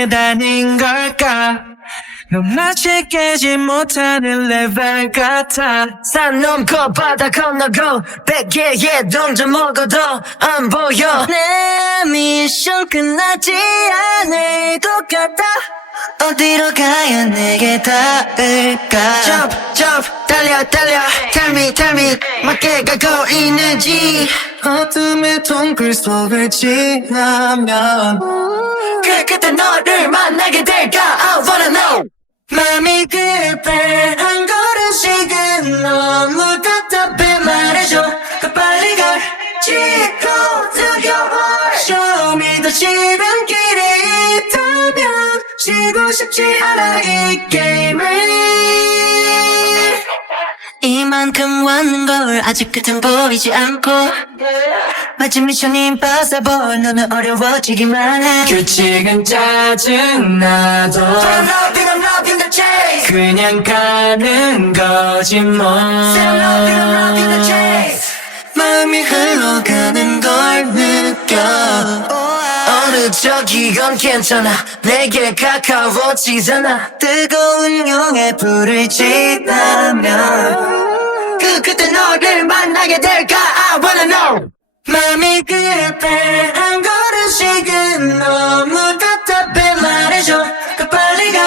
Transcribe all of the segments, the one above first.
계단인 걸까? 넌 마치 깨지 못하는 레벨 같아. 산 넘고 바다 건너고 백개의 동전 먹어도 안 보여. 내 미션 끝나지 않을 것 같아. 어디로 가야 내게 닿을까? Jump jump 달려 달려. Tell me tell me 맞게 가고 있는지. 어둠의 동굴 속을 지나면 그 끝에 너를 만나게 될까? I wanna know. 맘이 급해 한 걸음씩은 너무 답답해 말해줘. 그 빨리 걸 지고 두려워 me 더 싫은 길이 있다면 지고 싶지 않아. 이 게임을 이만큼 왔는 걸 아직 끝은 보이지 않고 마침 미션 impossible 너는 어려워지기만 해 규칙은 짜증나도 I'm loving I'm loving the chase 그냥 가는 거지 뭐 Say I'm loving I'm loving the chase 마음이 흘러가 저기건 괜찮아. 내게 가까워지잖아. 뜨거운 용의 불을 지나면 그 그때 너를 만나게 될까? I wanna know. 맘이 급해 한 걸음씩은 너무 답답해. 말해줘. 그 빨리 가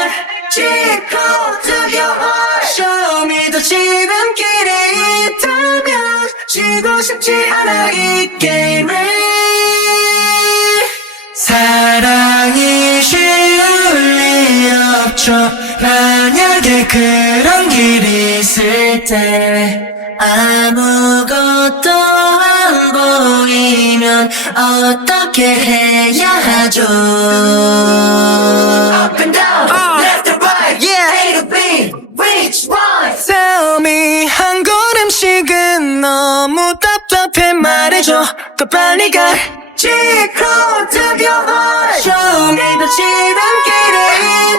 지고 두려워 Show me 더 길이 있다면 지고 싶지 않아. 이 게임을 만약에 그런 길이 있을 때 아무것도 안 보이면 어떻게 해야 하죠? Up and down, left and right, A to B, which one? Tell me 한 걸음씩은 너무 답답해 말해줘. 더 빨리 가. 지고 두려워 Show me 더 싫은 길이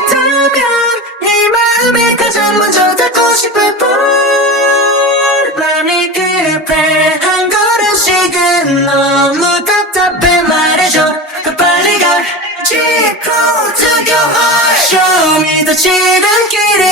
급해 한 걸음씩은 너무 답답해 말해줘. 그 빨리 가. 지고 두려워 Show me 더 길이